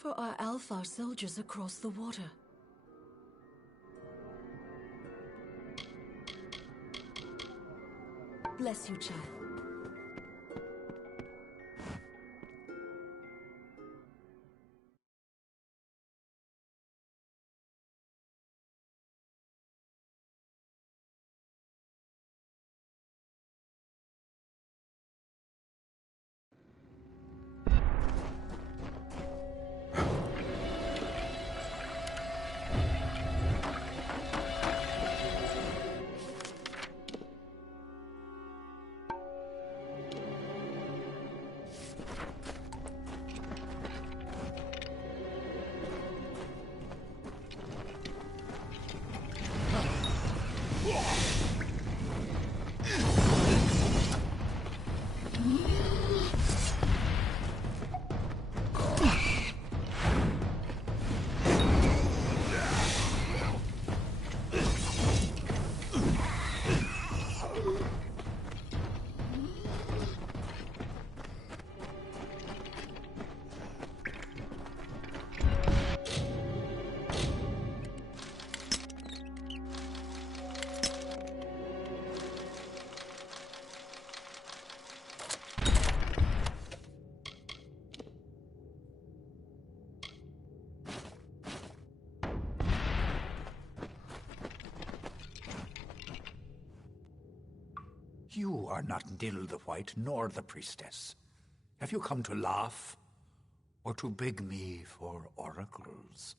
for our Alpha soldiers across the water. Bless you, child. You are not Nil the White, nor the priestess. Have you come to laugh, or to beg me for oracles?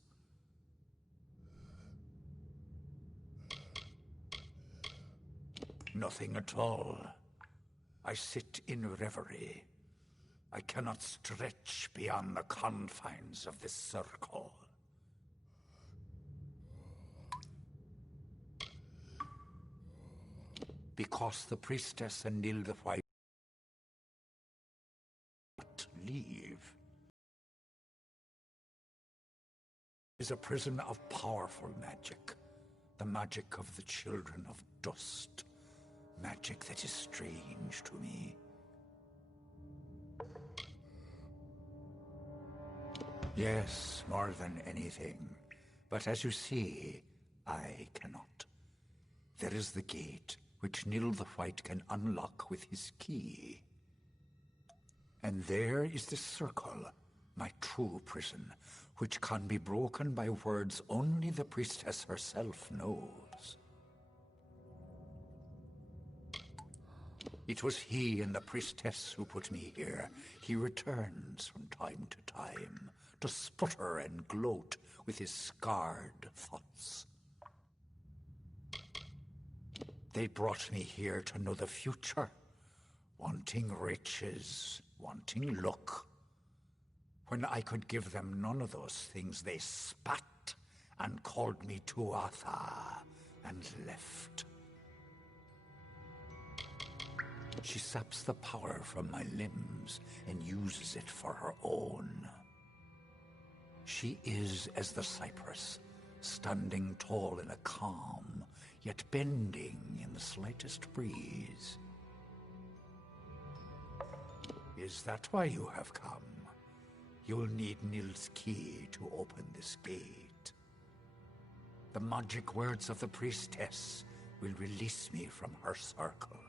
Nothing at all. I sit in reverie. I cannot stretch beyond the confines of this circle. Because the priestess and Nil the White leave. It is a prison of powerful magic. The magic of the children of dust. Magic that is strange to me. Yes, more than anything. But as you see, I cannot. There is the gate, which Nil the White can unlock with his key. And there is the circle, my true prison, which can be broken by words only the priestess herself knows. It was he and the priestess who put me here. He returns from time to time, to sputter and gloat with his scarred thoughts. They brought me here to know the future, wanting riches, wanting luck. When I could give them none of those things, they spat and called me Tuatha and left. She saps the power from my limbs and uses it for her own. She is as the cypress, standing tall in a calm, yet bending in the slightest breeze. Is that why you have come? You'll need Nil's key to open this gate. The magic words of the priestess will release me from her circle.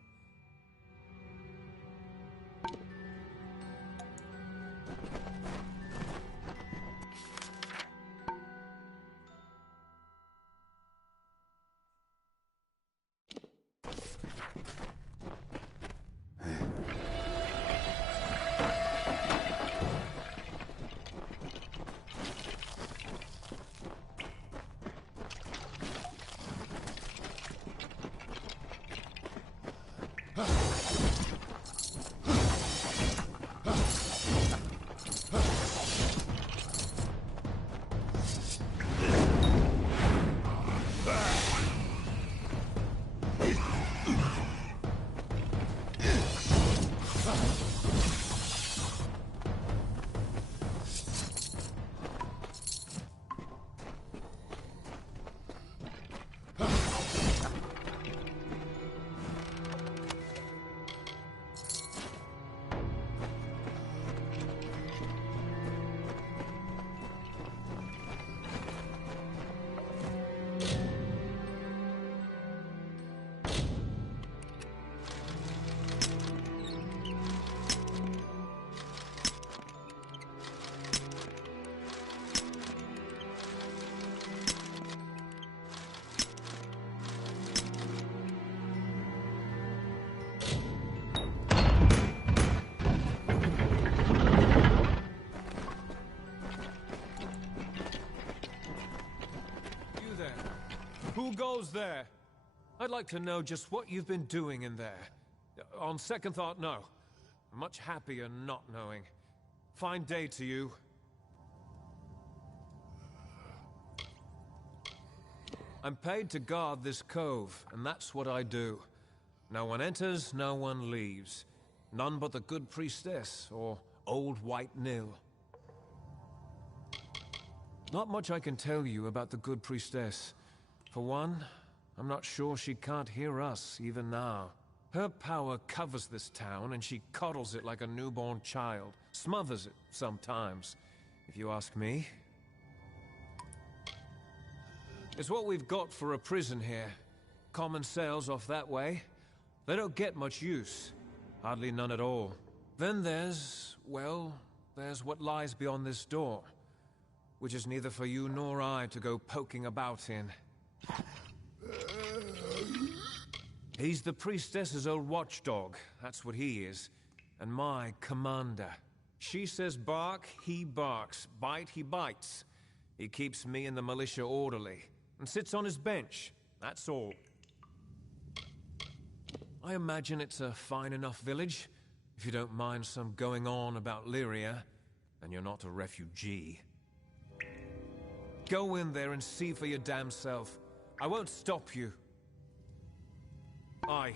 goes there? I'd like to know just what you've been doing in there. On second thought, no. I'm much happier not knowing. Fine day to you. I'm paid to guard this cove, and that's what I do. No one enters, no one leaves. None but the good priestess, or old white Nil. Not much I can tell you about the good priestess. For one, I'm not sure she can't hear us, even now. Her power covers this town, and she coddles it like a newborn child. Smothers it, sometimes, if you ask me. It's what we've got for a prison here. Common cells off that way. They don't get much use. Hardly none at all. Then there's, well, there's what lies beyond this door, which is neither for you nor I to go poking about in. He's the priestess's old watchdog, that's what he is, and my commander. She says bark, he barks, bite, he bites. He keeps me and the militia orderly, and sits on his bench, that's all. I imagine it's a fine enough village, if you don't mind some going on about Lyria, and you're not a refugee. Go in there and see for your damn self. I won't stop you. Aye.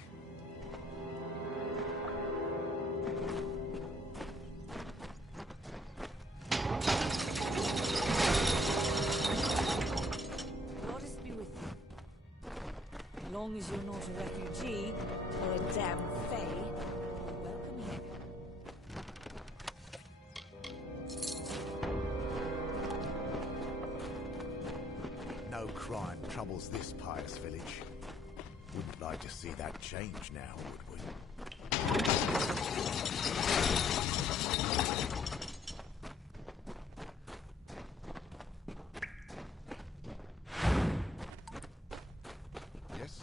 Goddess be with you. As long as you're not a refugee or a damn fae, you're welcome here. No crime troubles this pious village. Wouldn't like to see that change now, would we? Yes?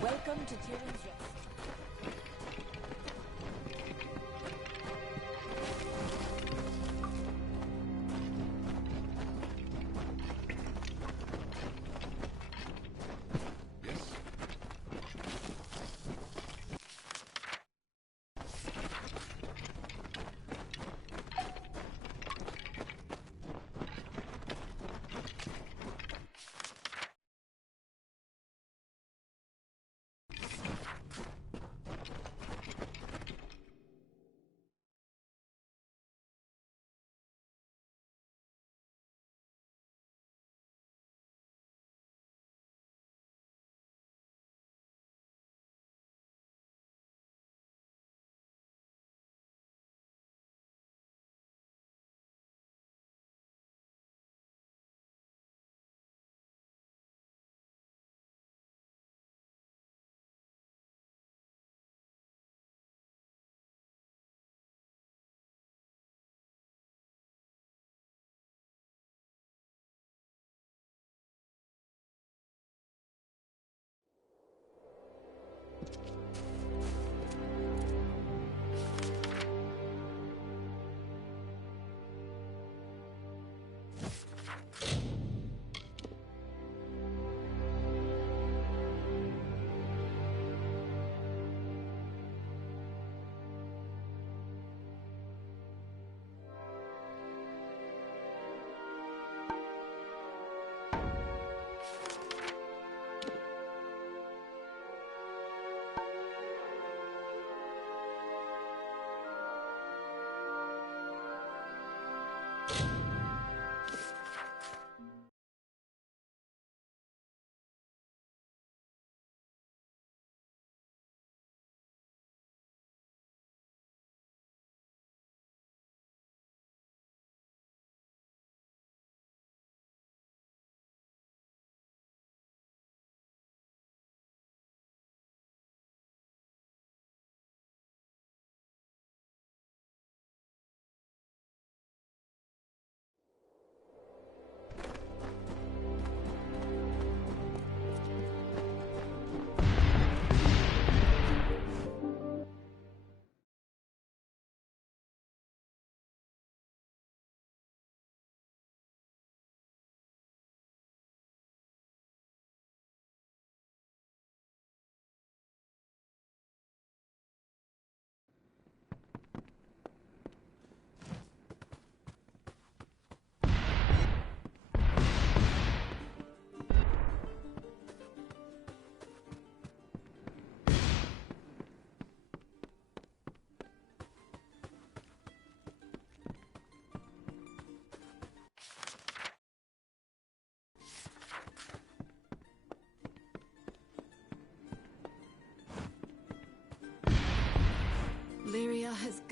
Welcome to Tyrion's Rest. Yes?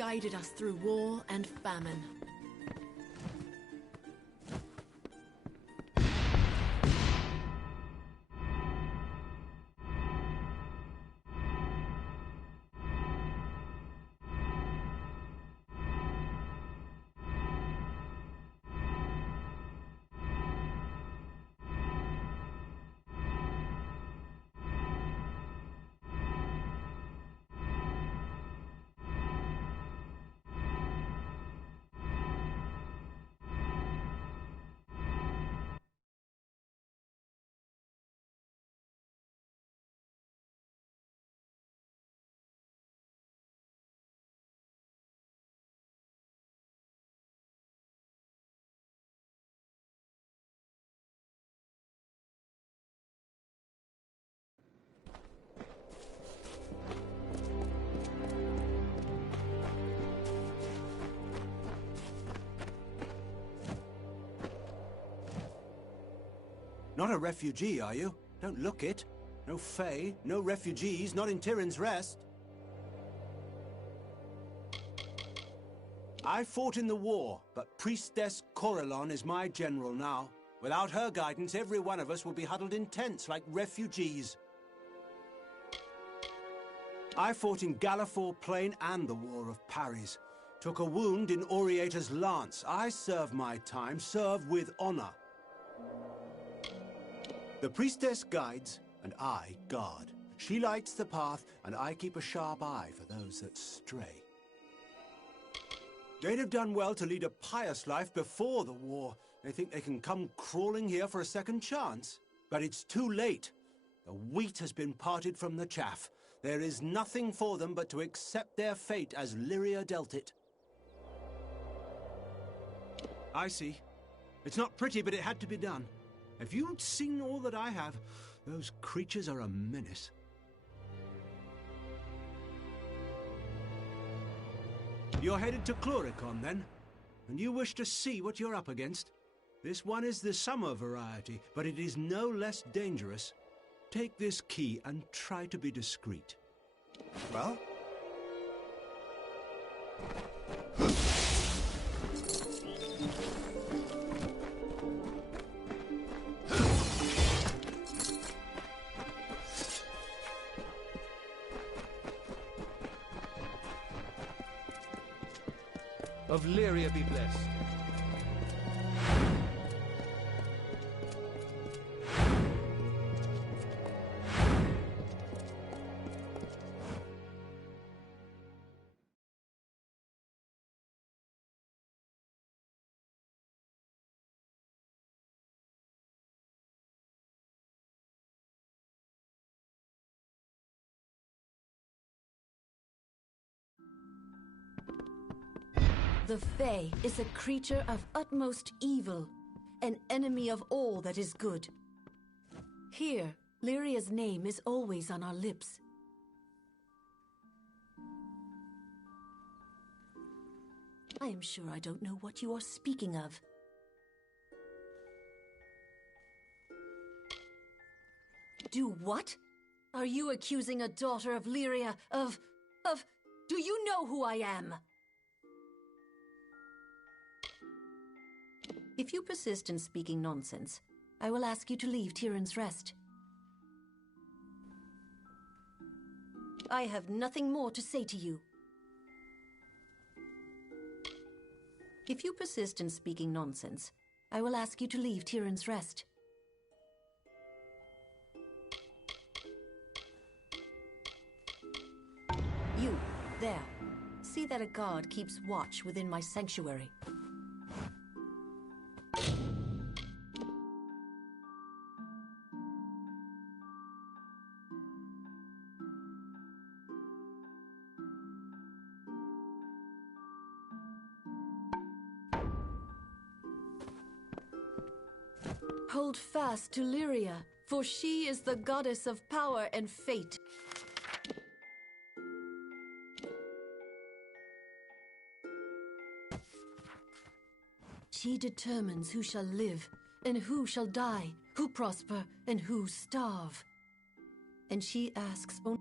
guided us through war and famine. Not a refugee, are you? Don't look it. No Fae, no refugees, not in Tyrion's Rest. I fought in the war, but Priestess Corellon is my general now. Without her guidance, every one of us will be huddled in tents like refugees. I fought in Gallifore Plain and the War of Paris. Took a wound in Oriata's lance. I serve my time, serve with honor. The priestess guides, and I guard. She lights the path, and I keep a sharp eye for those that stray. They'd have done well to lead a pious life before the war. They think they can come crawling here for a second chance. But it's too late. The wheat has been parted from the chaff. There is nothing for them but to accept their fate as Lyria dealt it. I see. It's not pretty, but it had to be done. If you'd seen all that I have, those creatures are a menace. You're headed to Chloricon, then? And you wish to see what you're up against? This one is the summer variety, but it is no less dangerous. Take this key and try to be discreet. Well? Of Lyria be blessed. The Fae is a creature of utmost evil, an enemy of all that is good. Here, Lyria's name is always on our lips. I am sure I don't know what you are speaking of. Do what? Are you accusing a daughter of Lyria of... Do you know who I am? If you persist in speaking nonsense, I will ask you to leave Tyrion's Rest. I have nothing more to say to you. If you persist in speaking nonsense, I will ask you to leave Tyrion's Rest. You, there. See that a guard keeps watch within my sanctuary. Hold fast to Lyria, for she is the goddess of power and fate. She determines who shall live, and who shall die, who prosper, and who starve. And she asks only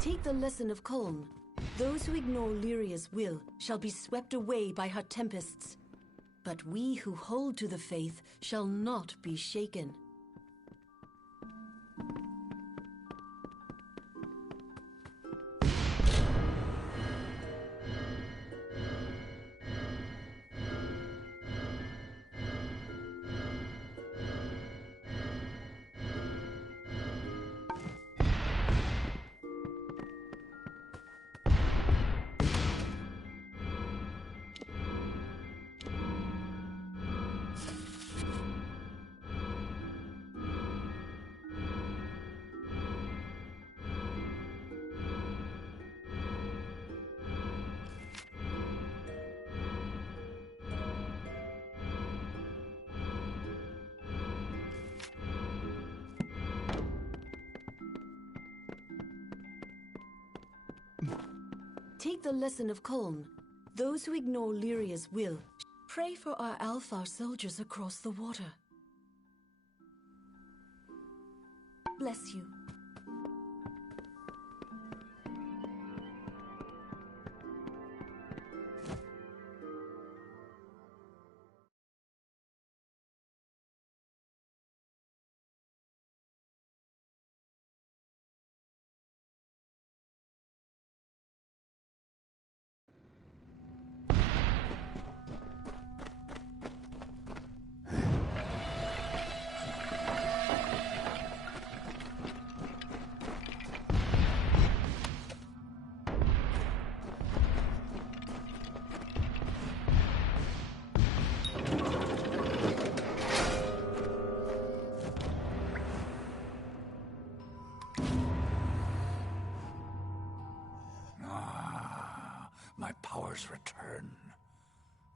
Take the lesson of Colm. Those who ignore Lyria's will shall be swept away by her tempests. But we who hold to the faith shall not be shaken. Take the lesson of Colm. Those who ignore Lyria's will, pray for our Alfar soldiers across the water. Bless you. My powers return.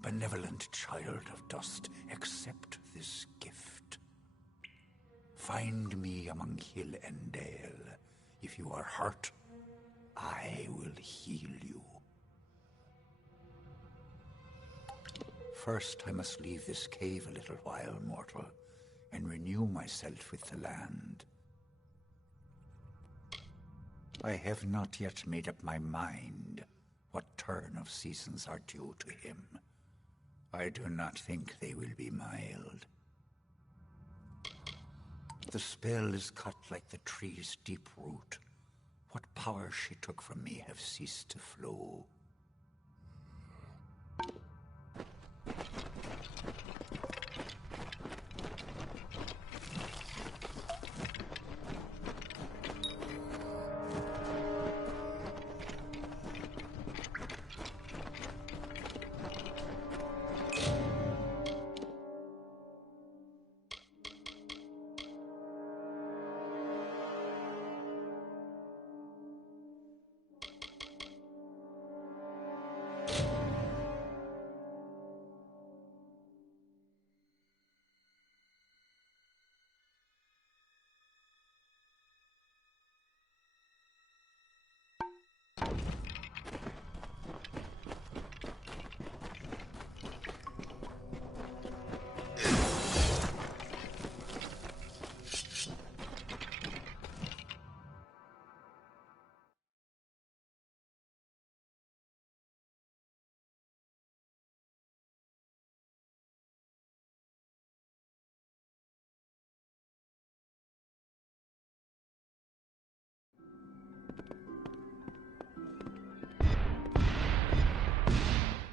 Benevolent child of dust, accept this gift. Find me among hill and dale. If you are hurt, I will heal you. First, I must leave this cave a little while, mortal, and renew myself with the land. I have not yet made up my mind what turn of seasons are due to him. I do not think they will be mild. The spell is cut like the tree's deep root. What powers she took from me have ceased to flow.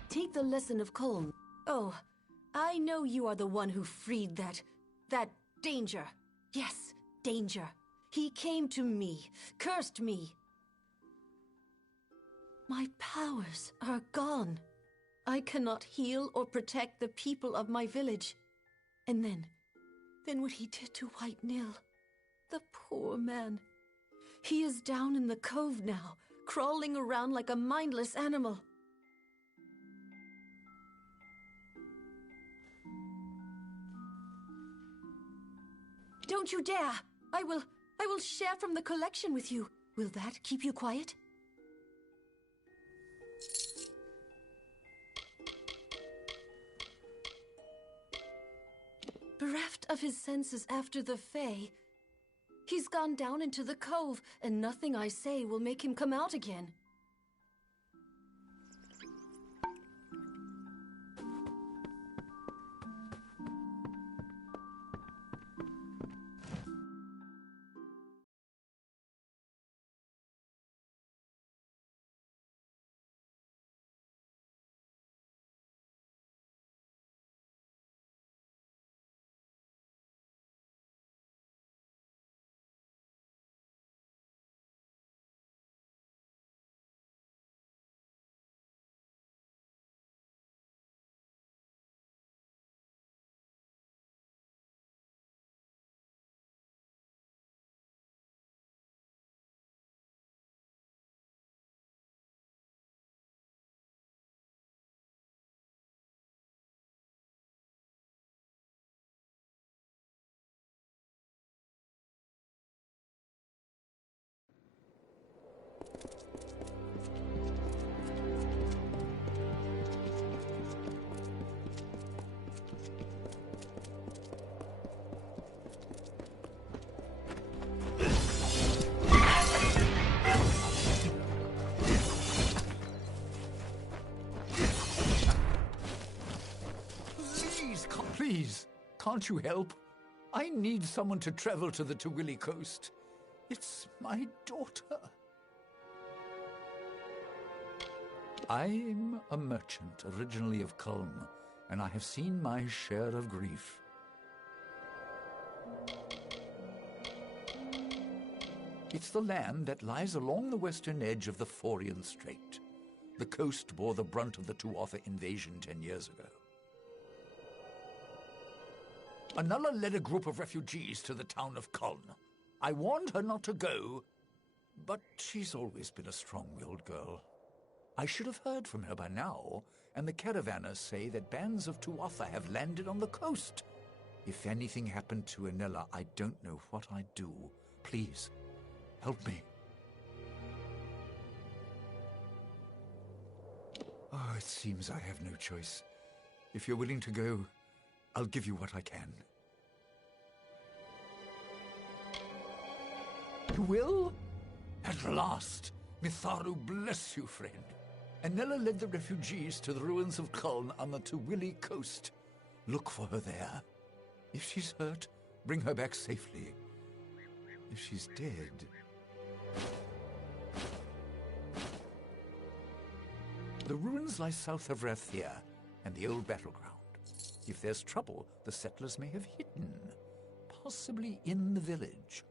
Take the lesson of Colm. Oh, I know you are the one who freed that danger. Yes, danger. He came to me, cursed me. My powers are gone. I cannot heal or protect the people of my village. And then what he did to White Nil. The poor man. He is down in the cove now, crawling around like a mindless animal. Don't you dare! I will share from the collection with you. Will that keep you quiet? Bereft of his senses after the Fae, He's gone down into the cove, and nothing I say will make him come out again. Please, can't you help? I need someone to travel to the Tawili coast. It's my daughter. I'm a merchant, originally of Culm, and I have seen my share of grief. It's the land that lies along the western edge of the Forian Strait. The coast bore the brunt of the Tuatha invasion 10 years ago. Anulla led a group of refugees to the town of Culm. I warned her not to go, but she's always been a strong-willed girl. I should have heard from her by now, and the caravanners say that bands of Tuatha have landed on the coast. If anything happened to Anulla, I don't know what I'd do. Please, help me. Oh, it seems I have no choice. If you're willing to go, I'll give you what I can. You will? At last! Mitharu bless you, friend. Anulla led the refugees to the ruins of Culm on the Tawili coast. Look for her there. If she's hurt, bring her back safely. If she's dead... The ruins lie south of Rathia and the old battleground. If there's trouble, the settlers may have hidden, possibly in the village.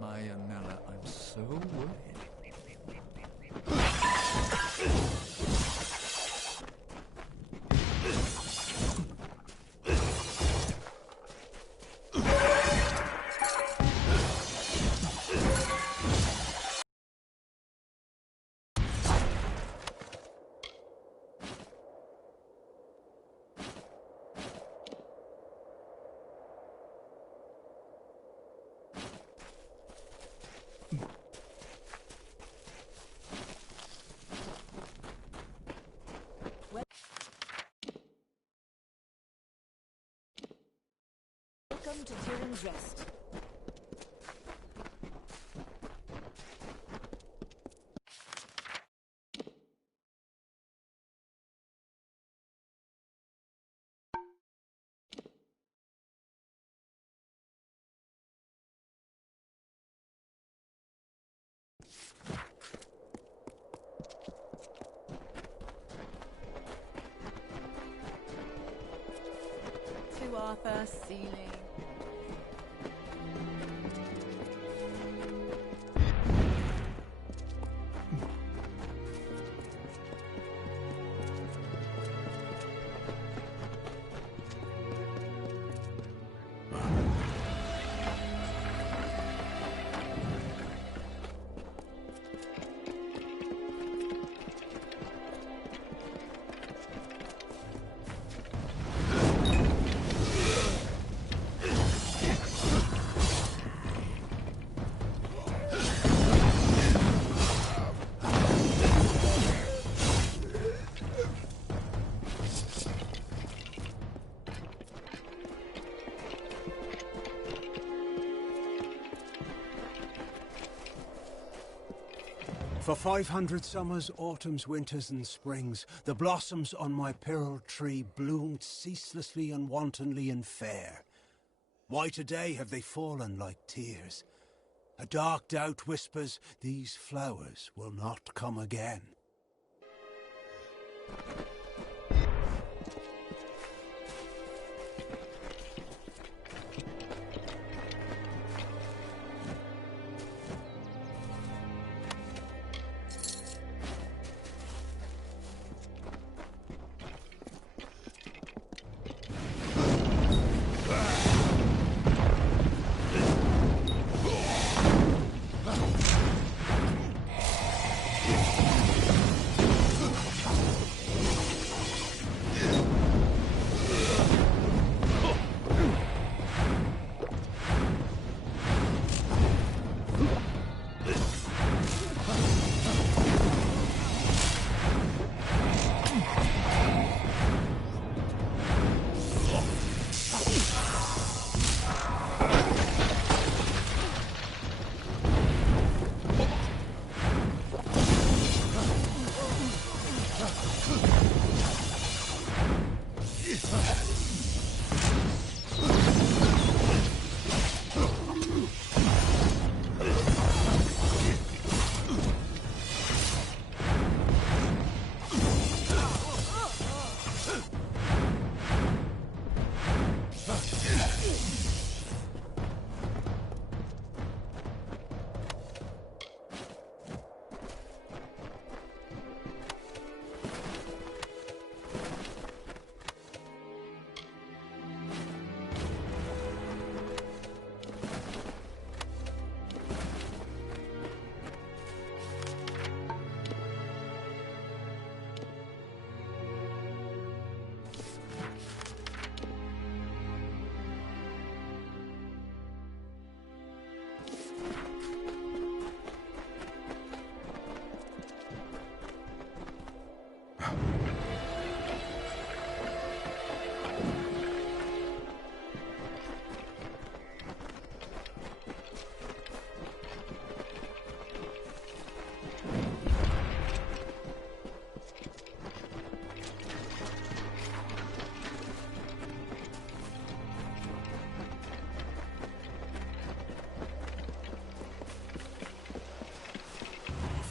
My Anulla, I'm so worried. Welcome to Tyrion's Rest. Tuatha ceiling. For 500 summers, autumns, winters, and springs, the blossoms on my pearl tree bloomed ceaselessly and wantonly and fair. Why today have they fallen like tears? A dark doubt whispers, these flowers will not come again.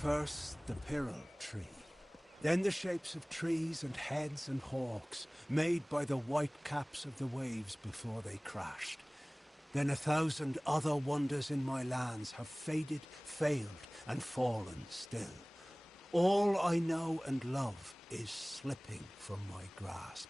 First, the Pyrrhal tree. Then the shapes of trees and heads and hawks, made by the white caps of the waves before they crashed. Then 1,000 other wonders in my lands have faded, failed, and fallen still. All I know and love is slipping from my grasp.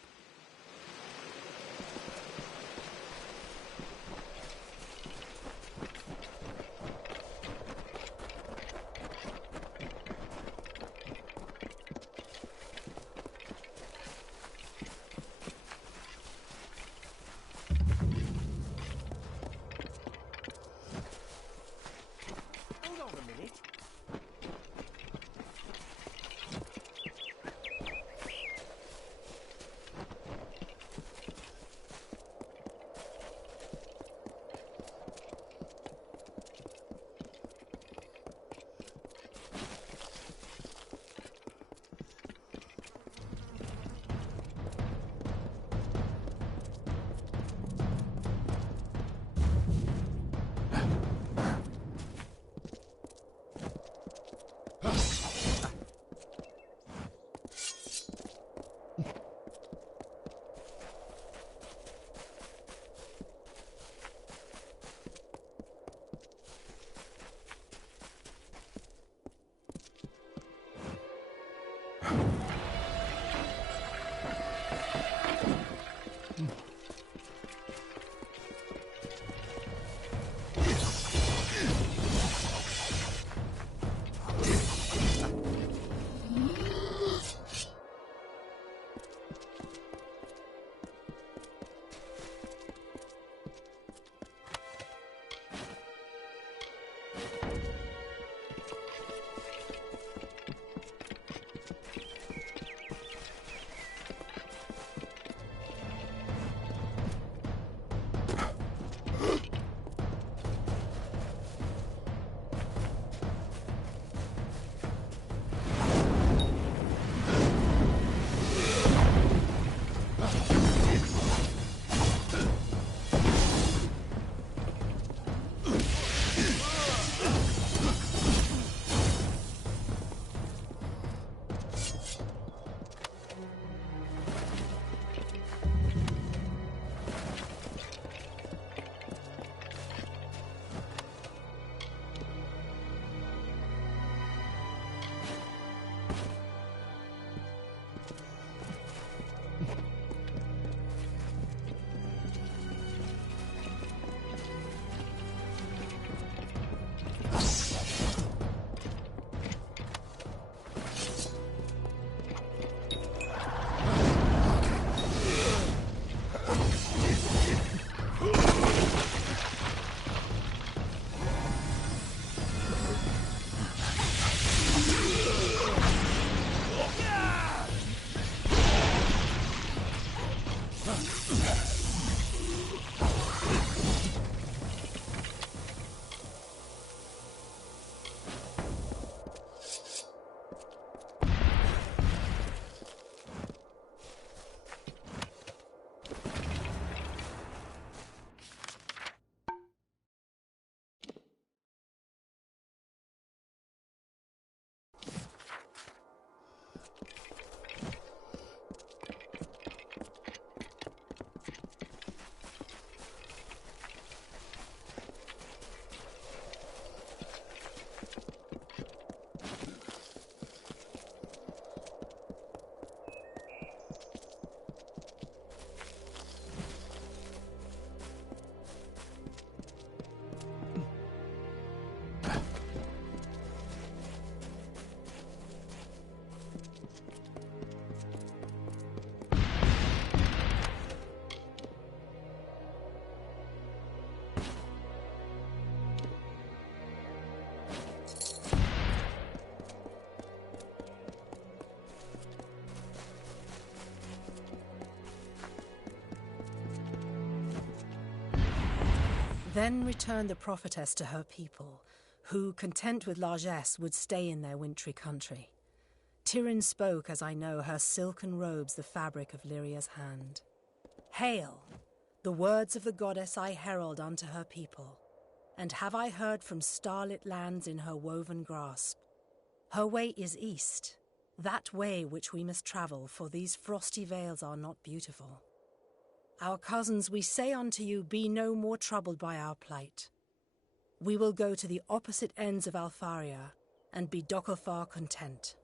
Then returned the prophetess to her people, who, content with largesse, would stay in their wintry country. Tyrion spoke, as I know, her silken robes the fabric of Lyria's hand. Hail! The words of the goddess I herald unto her people, and have I heard from starlit lands in her woven grasp. Her way is east, that way which we must travel, for these frosty vales are not beautiful. Our cousins, we say unto you, be no more troubled by our plight. We will go to the opposite ends of Alfaria, and be Dokkalfar content.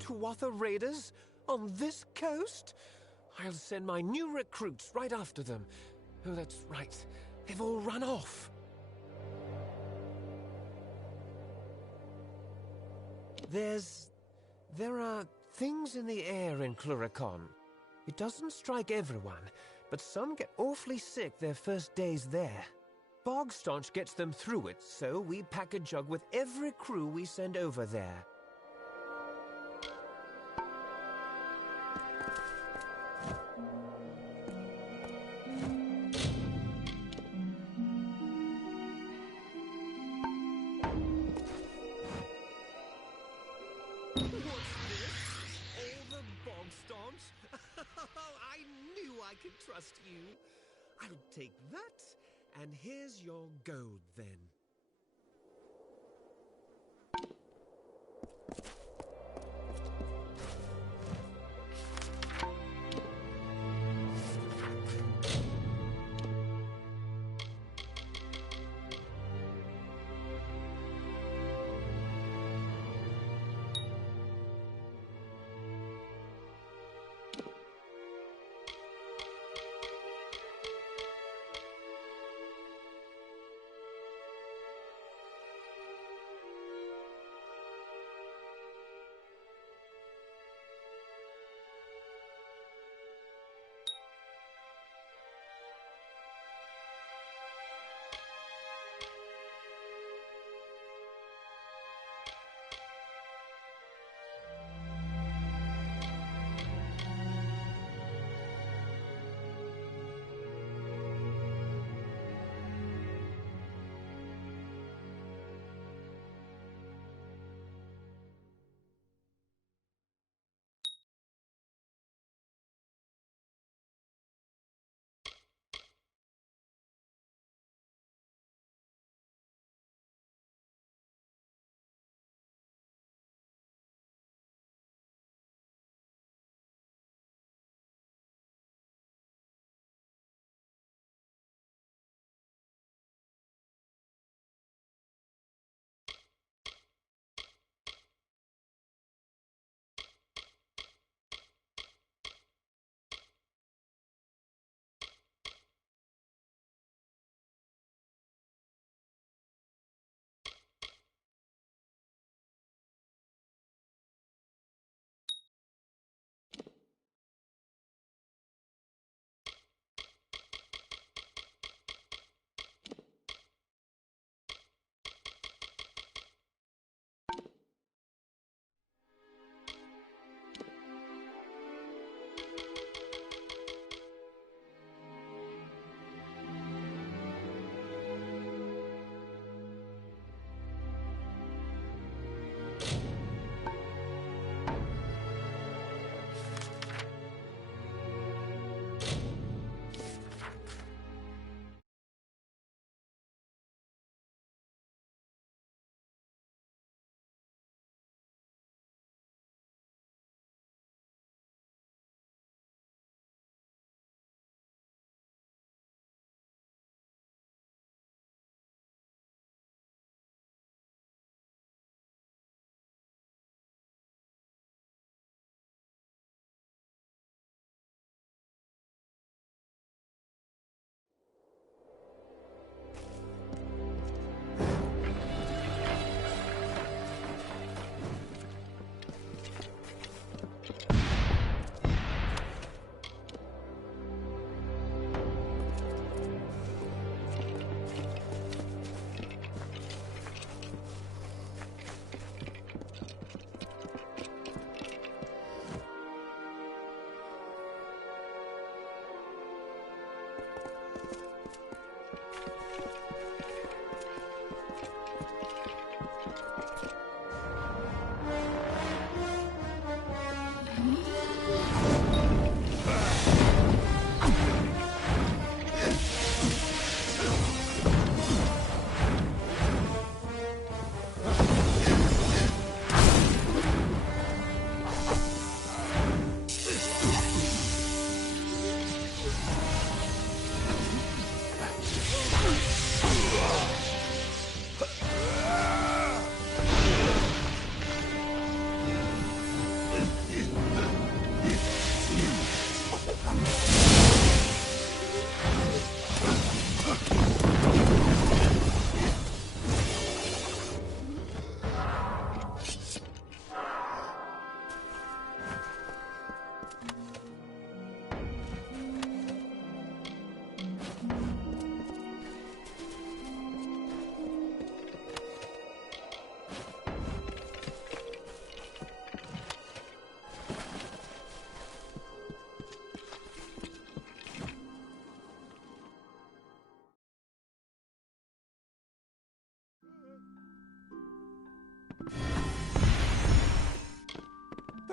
Tuatha raiders? On this coast? I'll send my new recruits right after them. Oh, that's right. They've all run off. There are things in the air in Cluricon. It doesn't strike everyone, but some get awfully sick their first days there. Bogstaunch gets them through it, so we pack a jug with every crew we send over there. I knew I can trust you. I'll take that, and here's your gold then.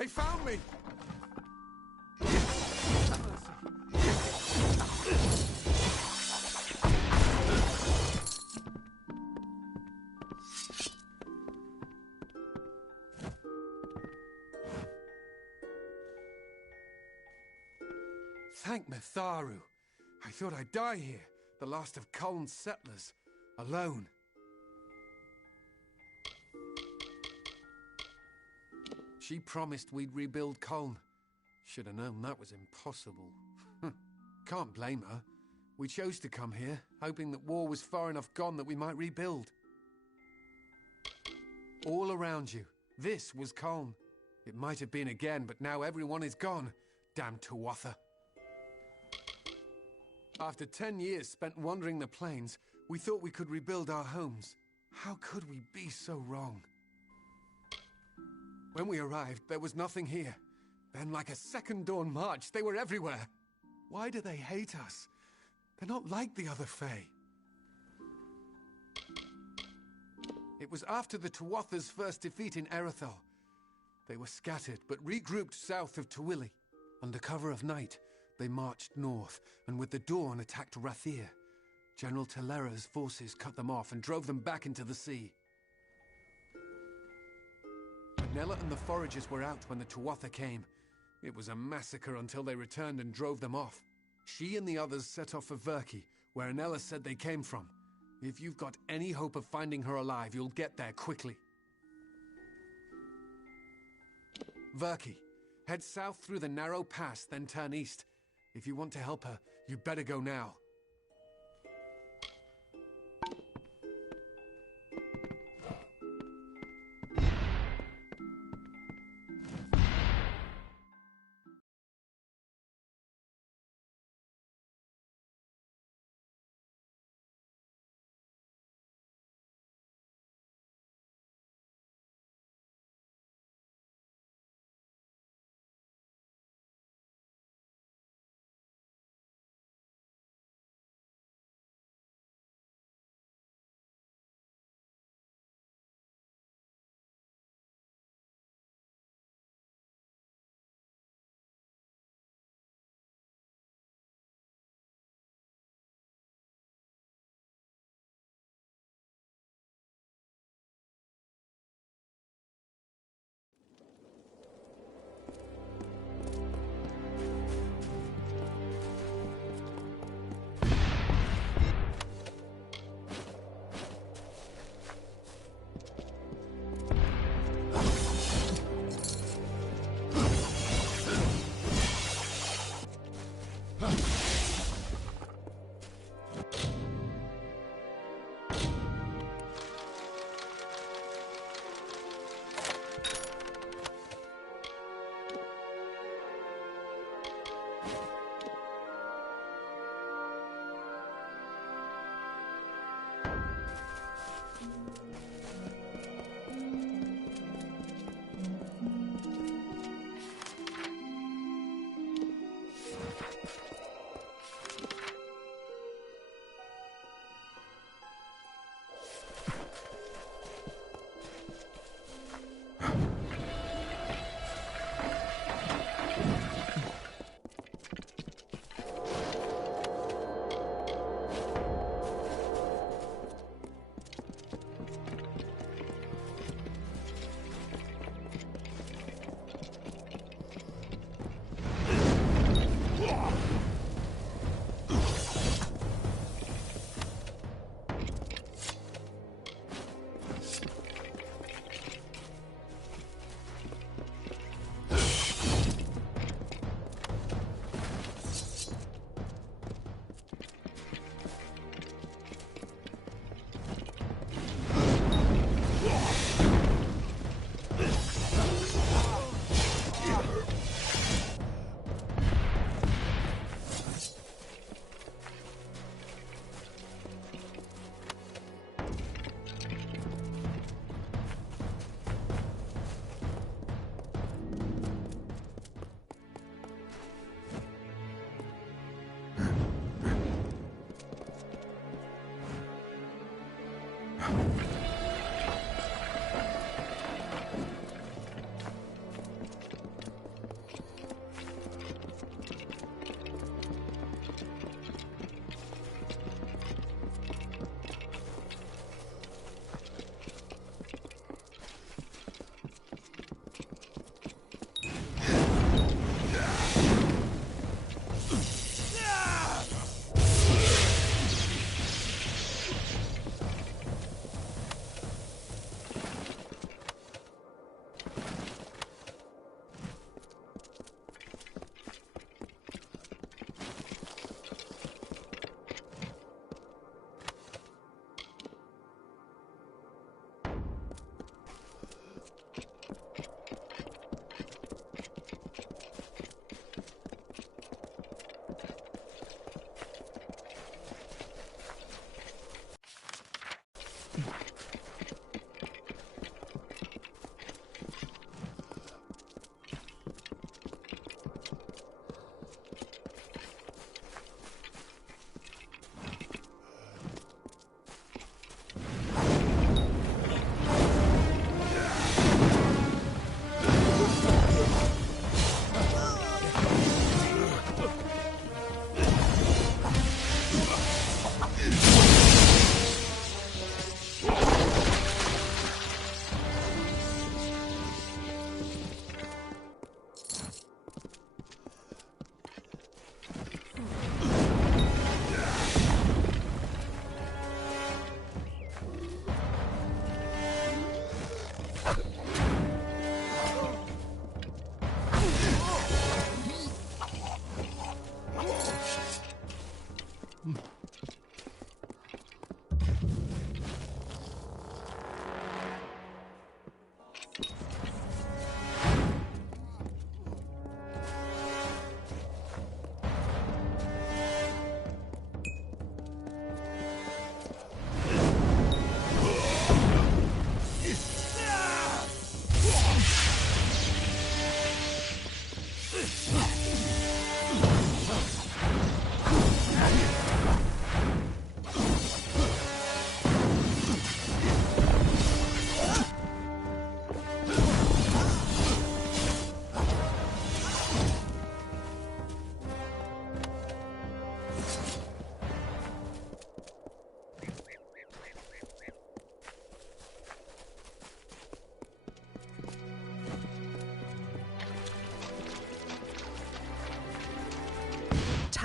They found me! Thank Mitharu. I thought I'd die here, the last of Coln's settlers, alone. She promised we'd rebuild Coln. Should have known that was impossible. Can't blame her. We chose to come here, hoping that war was far enough gone that we might rebuild. All around you, this was Coln. It might have been again, but now everyone is gone. Damn Tuatha. After 10 years spent wandering the plains, we thought we could rebuild our homes. How could we be so wrong? When we arrived, there was nothing here. Then, like a second dawn march, they were everywhere. Why do they hate us? They're not like the other Fae. It was after the Tuatha's first defeat in Erythal. They were scattered, but regrouped south of Tawili. Under cover of night, they marched north, and with the dawn attacked Rathir. General Telera's forces cut them off and drove them back into the sea. Nella and the foragers were out when the Tuatha came. It was a massacre until they returned and drove them off. She and the others set off for Verki, where Nella said they came from. If you've got any hope of finding her alive, you'll get there quickly. Verki. Head south through the narrow pass, then turn east. If you want to help her, you better go now.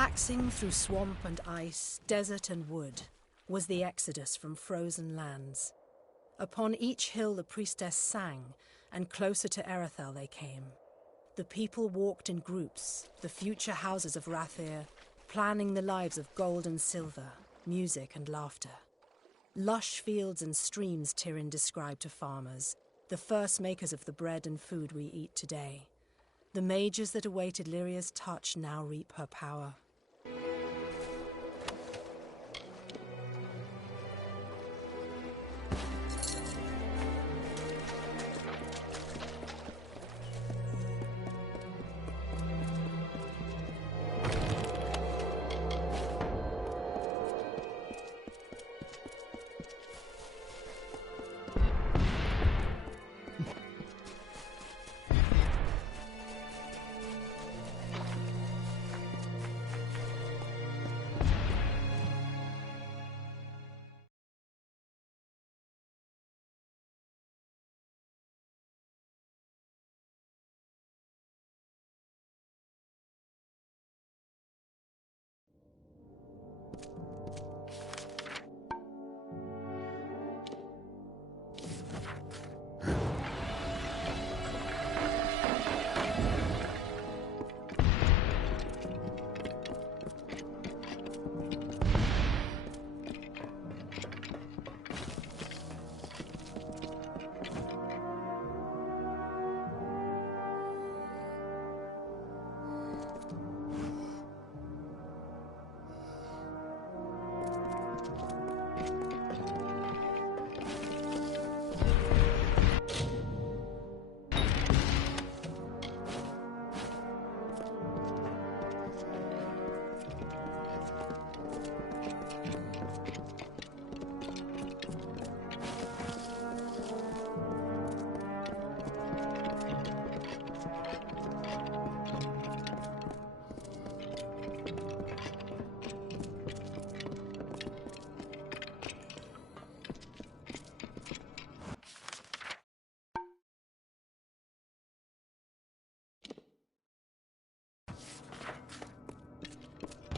Taxing through swamp and ice, desert and wood, was the exodus from frozen lands. Upon each hill the priestess sang, and closer to Erethel they came. The people walked in groups, the future houses of Rathir, planning the lives of gold and silver, music and laughter. Lush fields and streams Tyrion described to farmers, the first makers of the bread and food we eat today. The mages that awaited Lyria's touch now reap her power.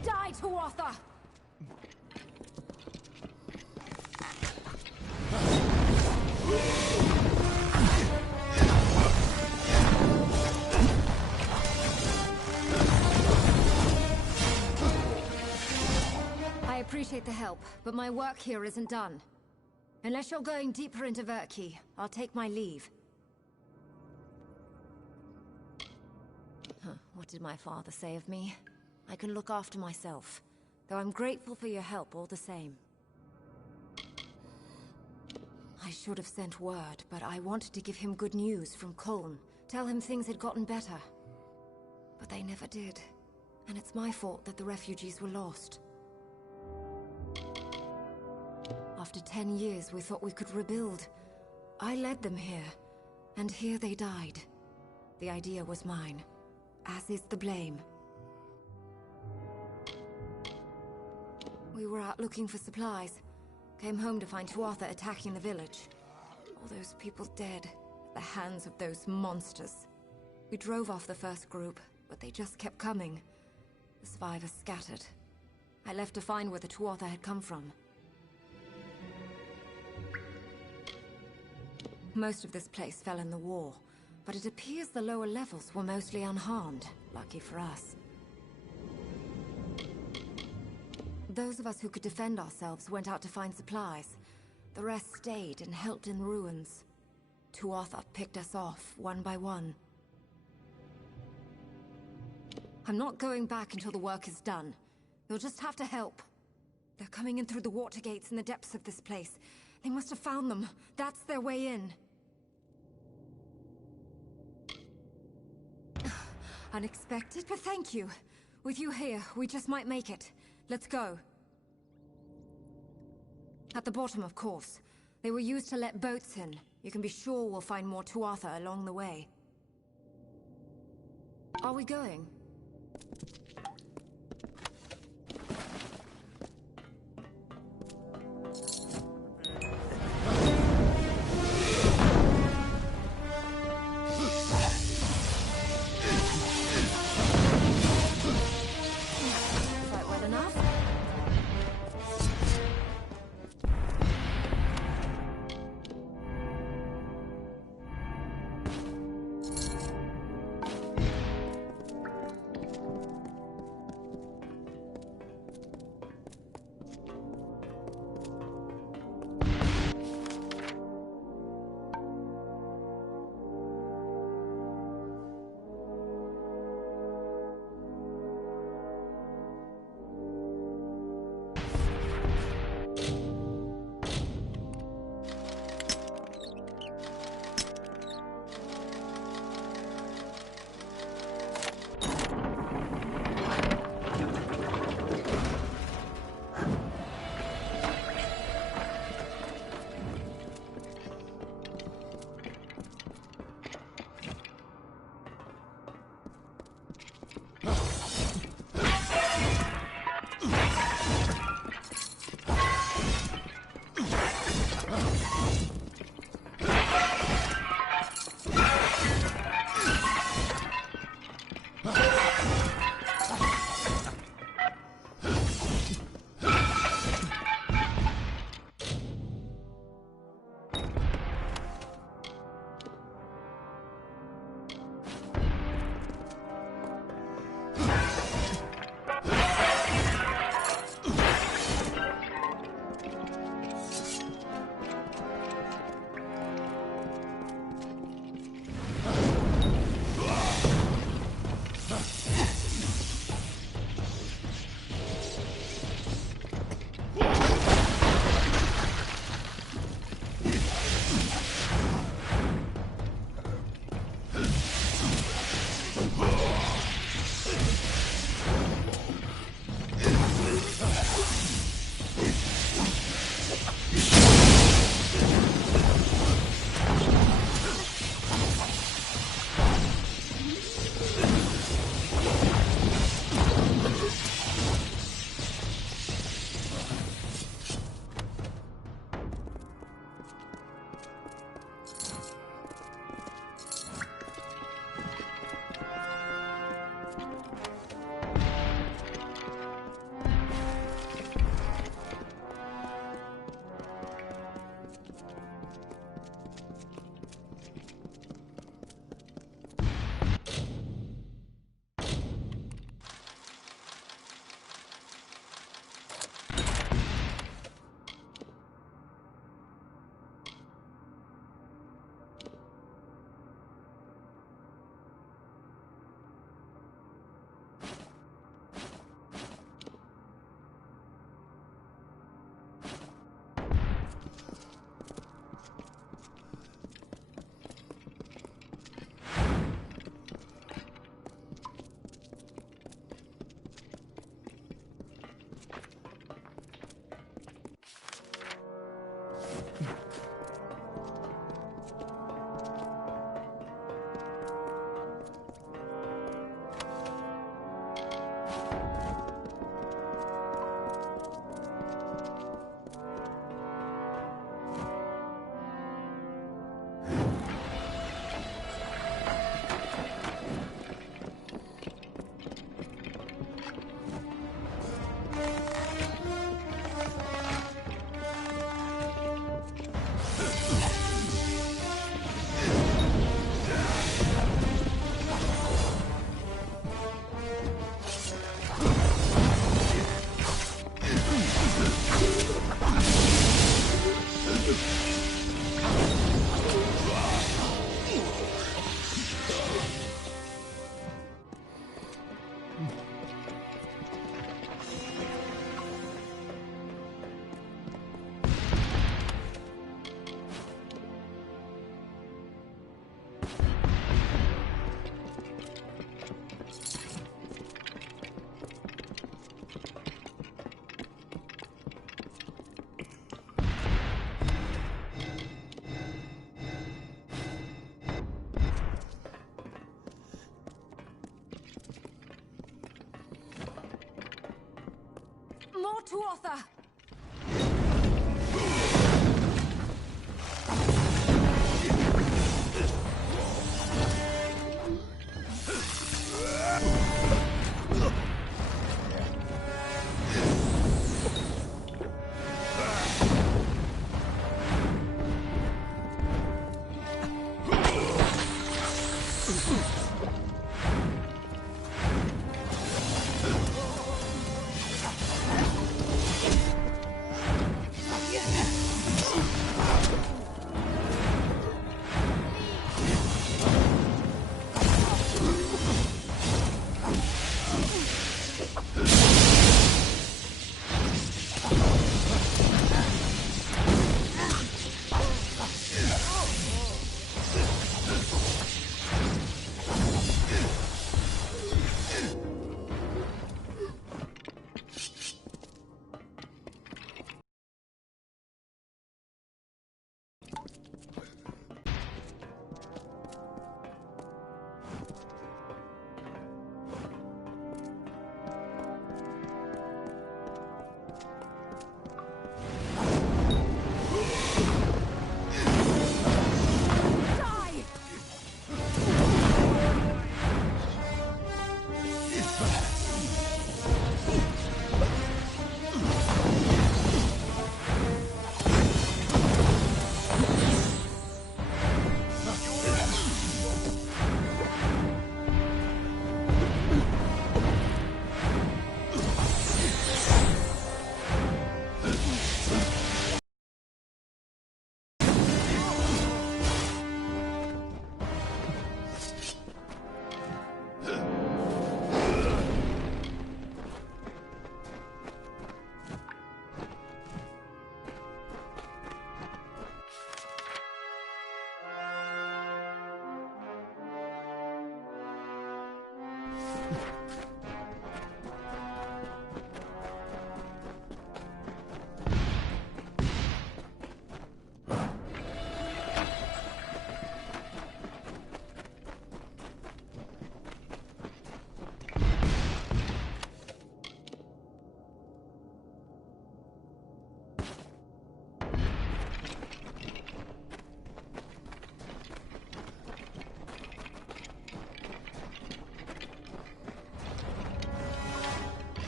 Die, Tuatha! I appreciate the help, but my work here isn't done. Unless you're going deeper into Verki, I'll take my leave. What did my father say of me? I can look after myself, though I'm grateful for your help all the same. I should have sent word, but I wanted to give him good news from Colm. Tell him things had gotten better. But they never did. And it's my fault that the refugees were lost. After 10 years, we thought we could rebuild. I led them here, and here they died. The idea was mine, as is the blame. We were out looking for supplies. Came home to find Tuatha attacking the village. All those people dead at the hands of those monsters. We drove off the first group, but they just kept coming. The survivors scattered. I left to find where the Tuatha had come from. Most of this place fell in the war, but it appears the lower levels were mostly unharmed, lucky for us. Those of us who could defend ourselves went out to find supplies. The rest stayed and helped in the ruins. Tuatha picked us off, one by one. I'm not going back until the work is done. You'll just have to help. They're coming in through the water gates in the depths of this place. They must have found them. That's their way in. Unexpected, but thank you. With you here, we just might make it. Let's go. At the bottom, of course. They were used to let boats in. You can be sure we'll find more Tuatha along the way. Are we going? More Tuatha!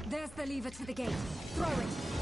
There's the lever to the gate. Throw it!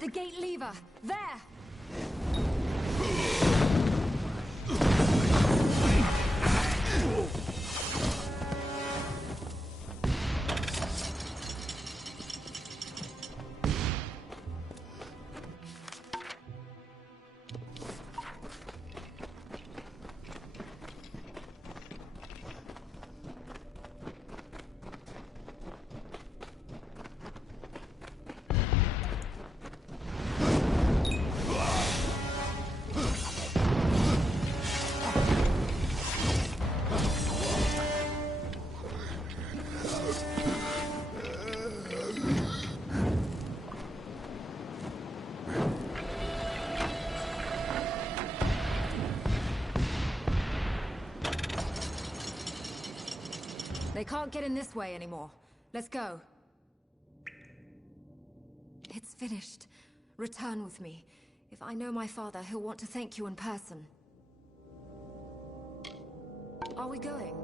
The gate lever! There! They can't get in this way anymore. Let's go. It's finished. Return with me. If I know my father, he'll want to thank you in person. Are we going?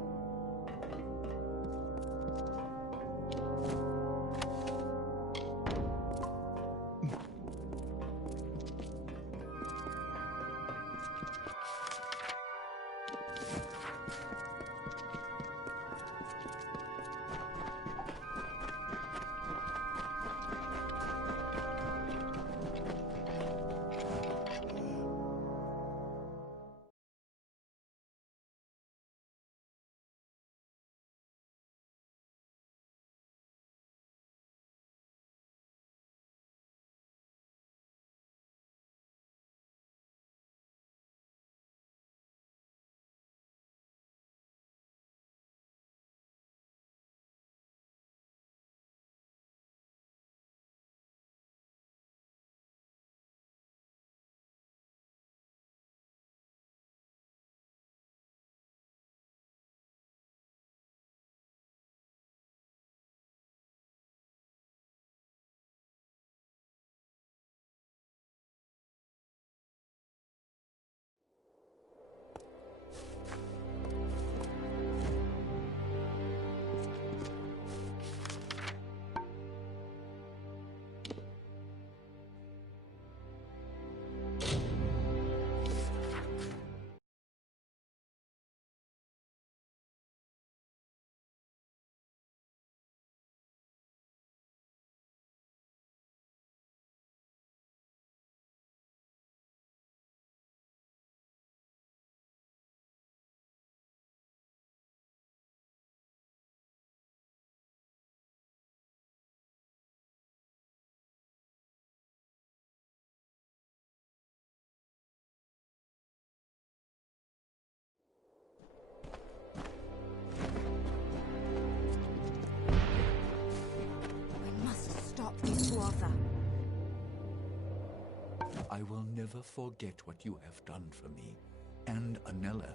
I will never forget what you have done for me, and Anella.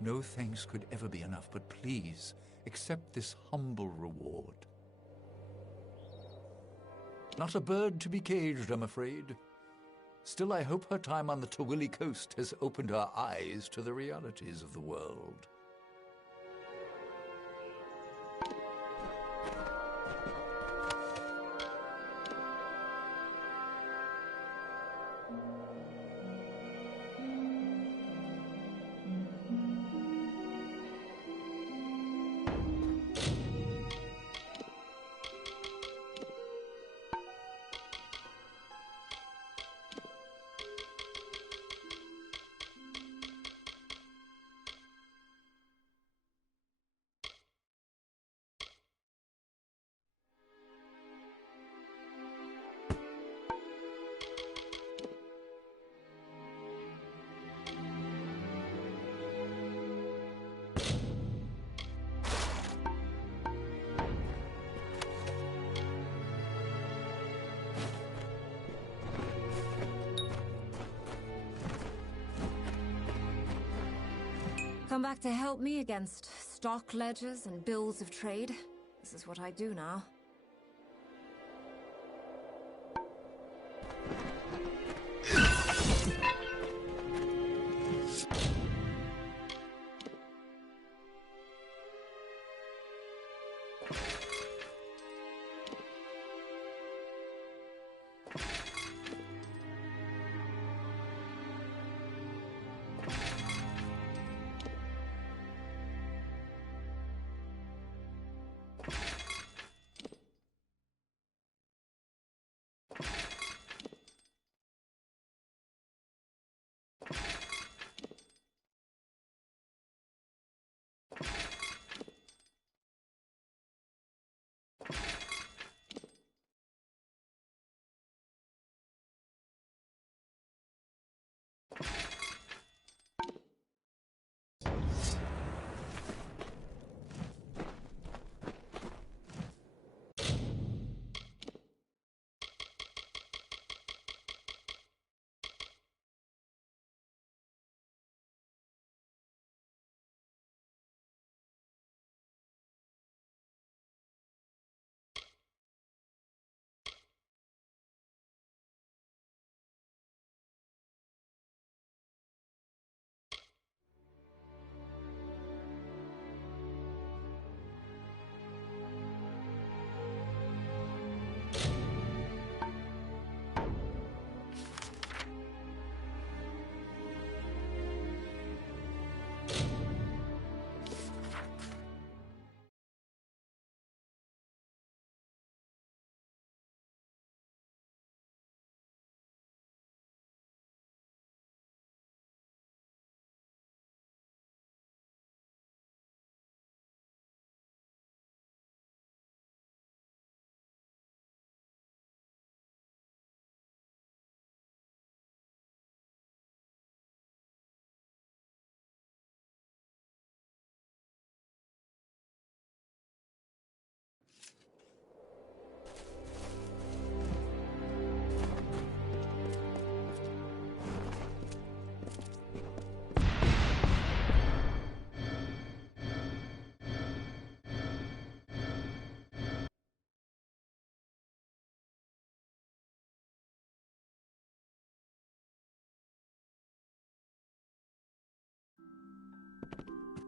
No thanks could ever be enough, but please, accept this humble reward. Not a bird to be caged, I'm afraid. Still, I hope her time on the Tawili coast has opened her eyes to the realities of the world. Come back to help me against stock ledgers and bills of trade. This is what I do now.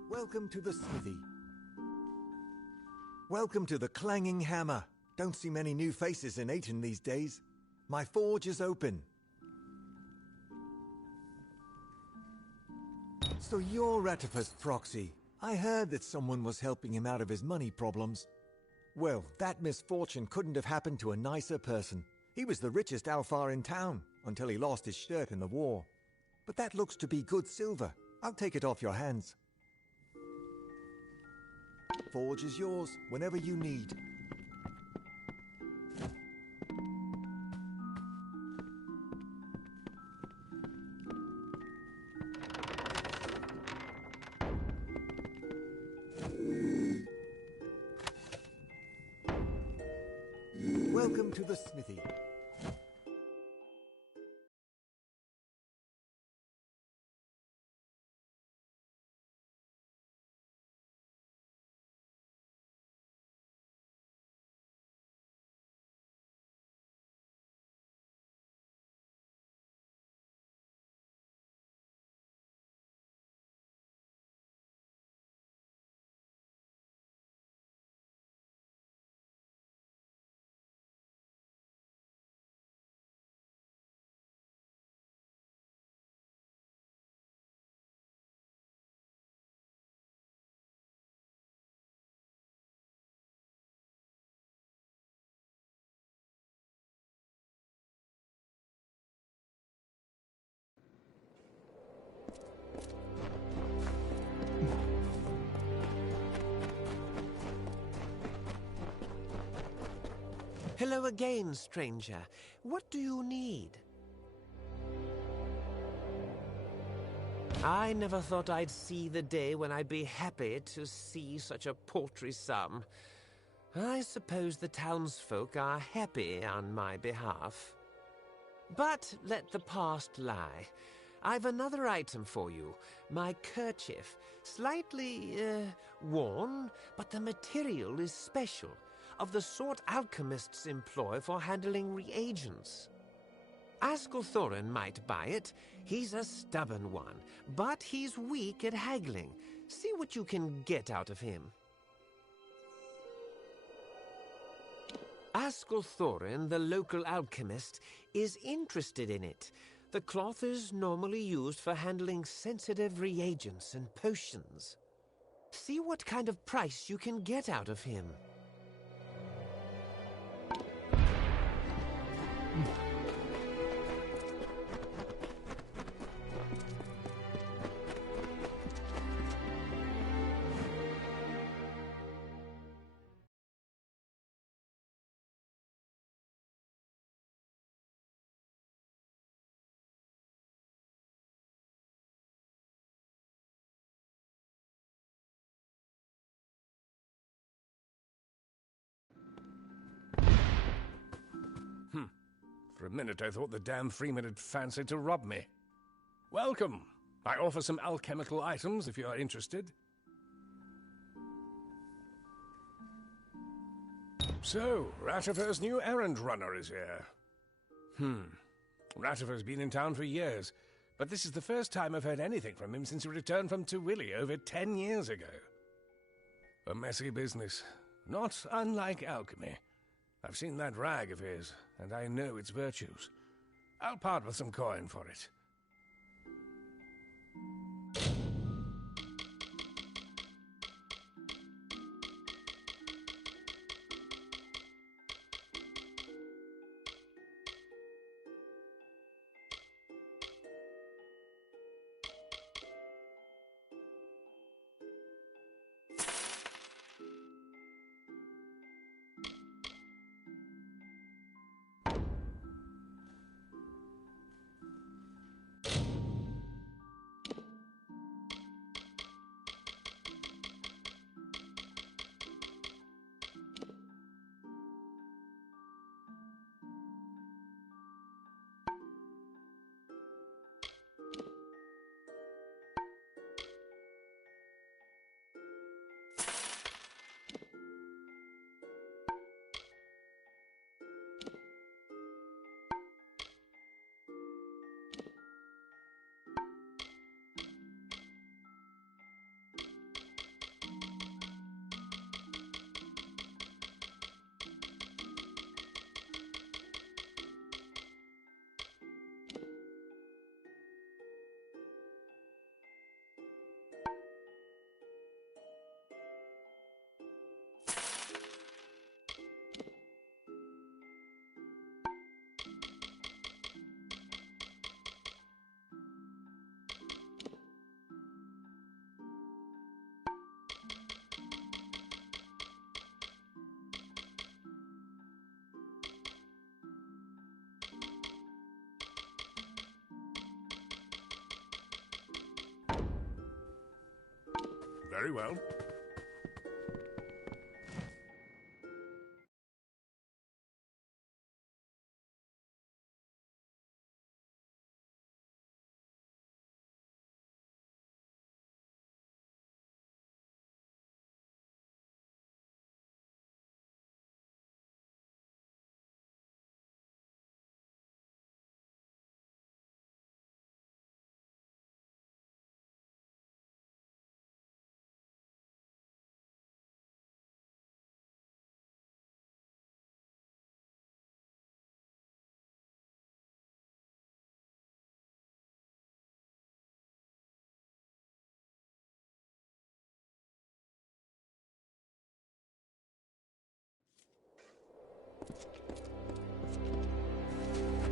Welcome to the smithy. Welcome to the clanging hammer. Don't see many new faces in Aten these days. My forge is open. So you're Ratipus Proxy. I heard that someone was helping him out of his money problems. Well, that misfortune couldn't have happened to a nicer person. He was the richest Alfar in town, until he lost his shirt in the war. But that looks to be good silver. I'll take it off your hands. Forge is yours, whenever you need. Welcome to the smithy. Hello again, stranger. What do you need? I never thought I'd see the day when I'd be happy to see such a paltry sum. I suppose the townsfolk are happy on my behalf. But let the past lie. I've another item for you. My kerchief. Slightly, worn, but the material is special. Of the sort alchemists employ for handling reagents. Askel Thorin might buy it. He's a stubborn one, but he's weak at haggling. See what you can get out of him. Askel Thorin, the local alchemist, is interested in it. The cloth is normally used for handling sensitive reagents and potions. See what kind of price you can get out of him. For a minute I thought the damn Freeman had fancied to rob me. Welcome. I offer some alchemical items if you are interested. So, Ratifer's new errand runner is here. Ratifer's been in town for years, but this is the first time I've heard anything from him since he returned from Tewilly over 10 years ago. A messy business, not unlike alchemy. I've seen that rag of his, and I know its virtues. I'll part with some coin for it. Very well.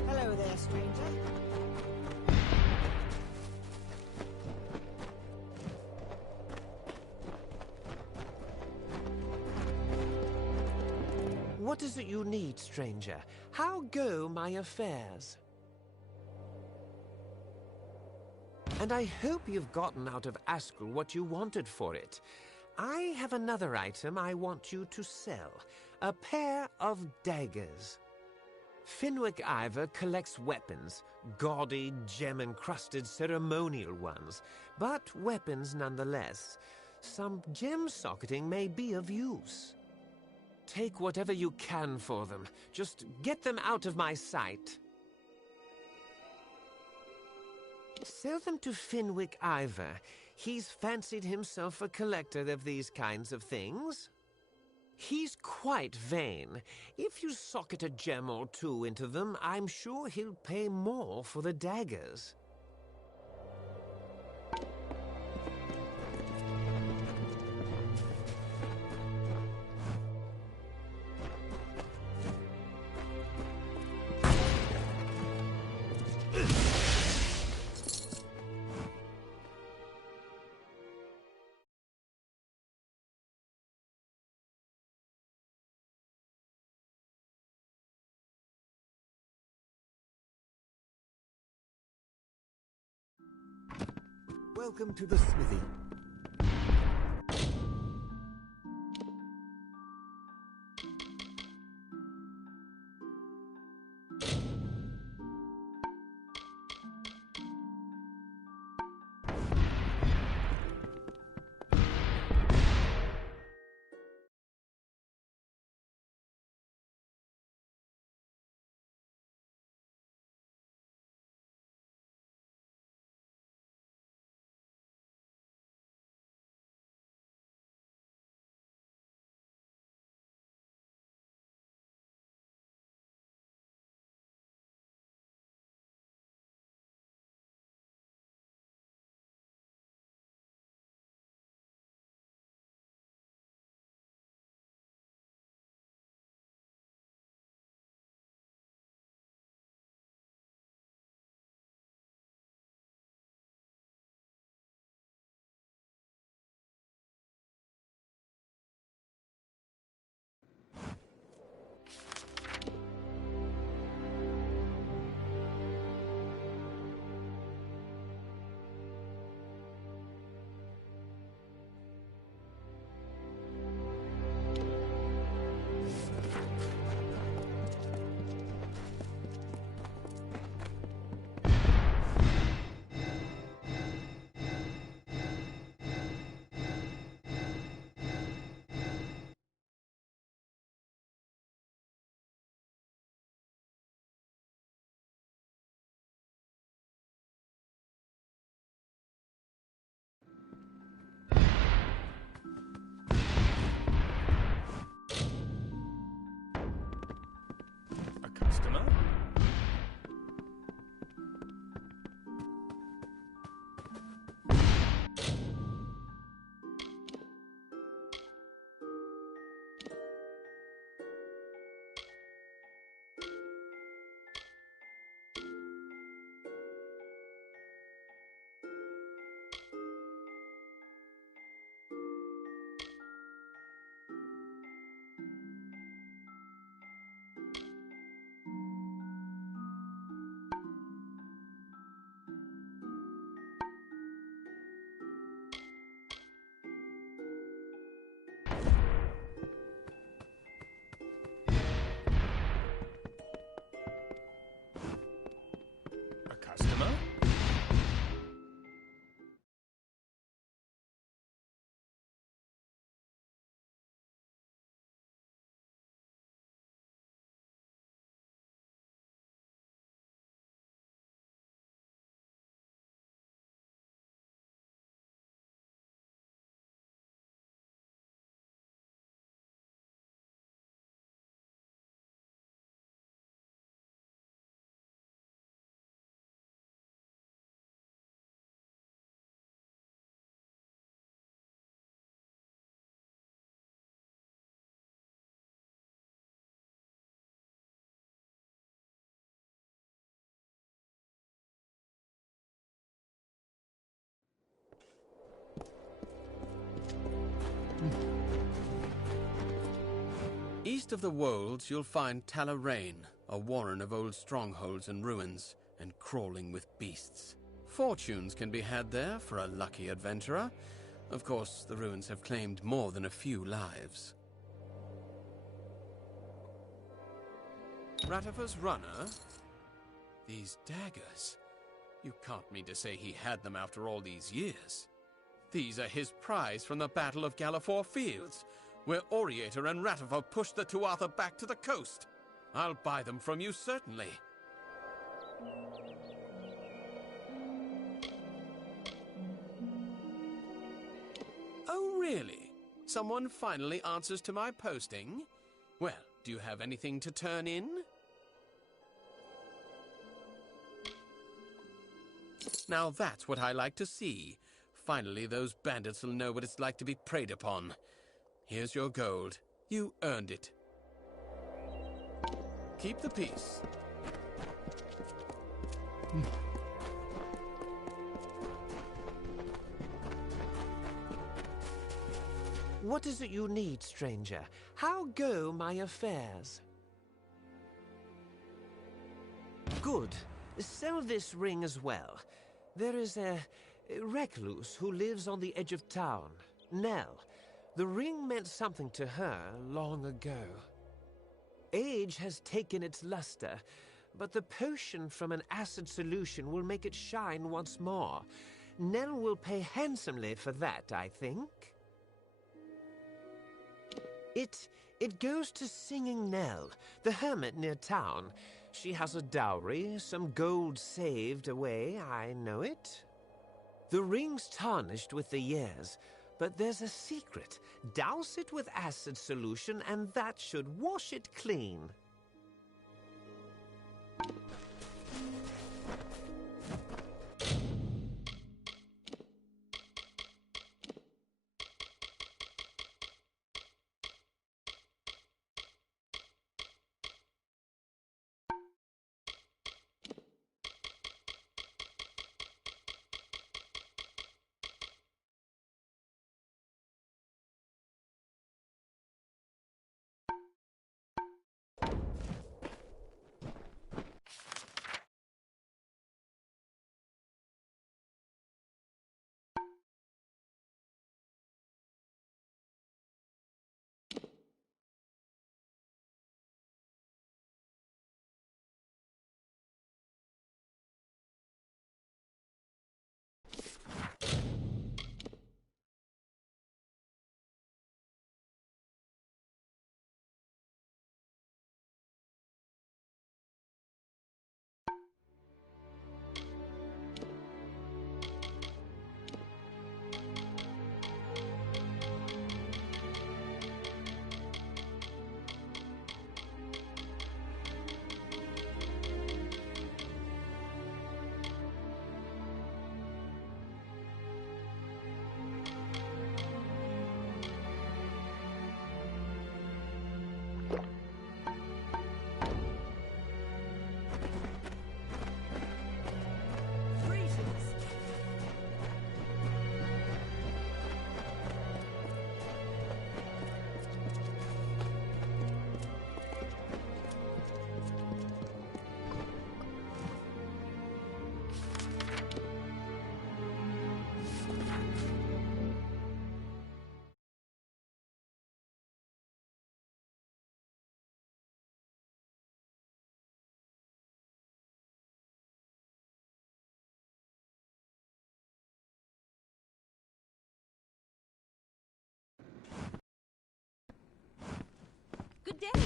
Hello there, stranger. What is it you need, stranger? How go my affairs? And I hope you've gotten out of Askel what you wanted for it. I have another item I want you to sell. A pair of daggers. Finwick Ivor collects weapons, gaudy, gem-encrusted ceremonial ones, but weapons nonetheless. Some gem socketing may be of use. Take whatever you can for them. Just get them out of my sight. Sell them to Finwick Ivor. He's fancied himself a collector of these kinds of things. He's quite vain. If you socket a gem or two into them, I'm sure he'll pay more for the daggers. Welcome to the smithy. East of the Wolds, you'll find Talarain, a warren of old strongholds and ruins, and crawling with beasts. Fortunes can be had there for a lucky adventurer. Of course, the ruins have claimed more than a few lives. Ratifer's runner? These daggers. You can't mean to say he had them after all these years. These are his prize from the Battle of Gallifore Fields, where Oriator and Ratifer pushed the Tuatha back to the coast. I'll buy them from you, certainly. Oh, really? Someone finally answers to my posting? Well, do you have anything to turn in? Now that's what I like to see. Finally, those bandits will know what it's like to be preyed upon. Here's your gold. You earned it. Keep the peace. What is it you need, stranger? How go my affairs? Good. Sell this ring as well. There is a recluse who lives on the edge of town. Nell. The ring meant something to her long ago. Age has taken its luster, but the potion from an acid solution will make it shine once more. Nell will pay handsomely for that, I think. It goes to Singing Nell, the hermit near town. She has a dowry, some gold saved away, I know it. The ring's tarnished with the years, but there's a secret. Douse it with acid solution, and that should wash it clean. Good day.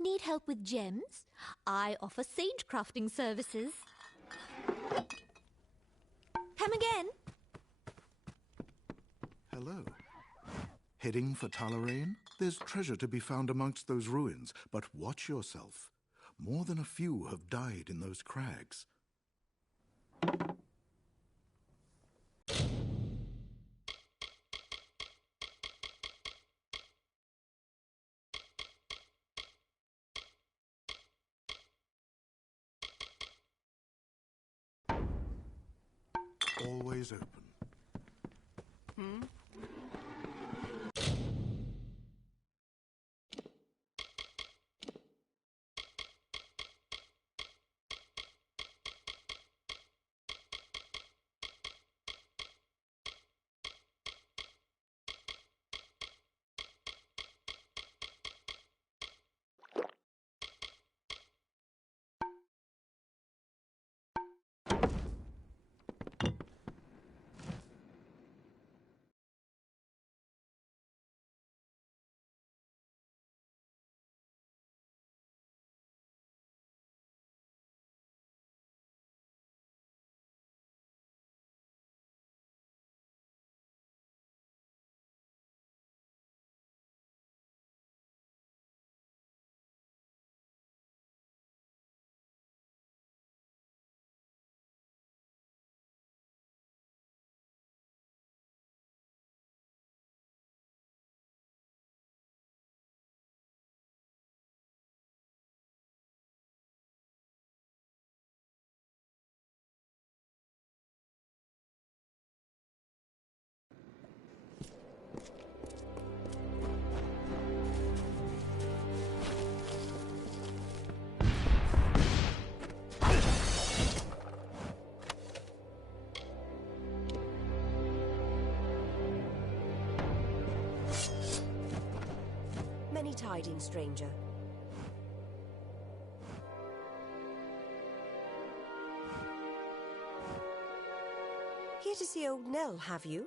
Need help with gems? I offer sage crafting services. Come again. Hello. Heading for Talarain? There's treasure to be found amongst those ruins, but watch yourself. More than a few have died in those crags. Always open. Many tidings, stranger. Here to see old Nell, have you?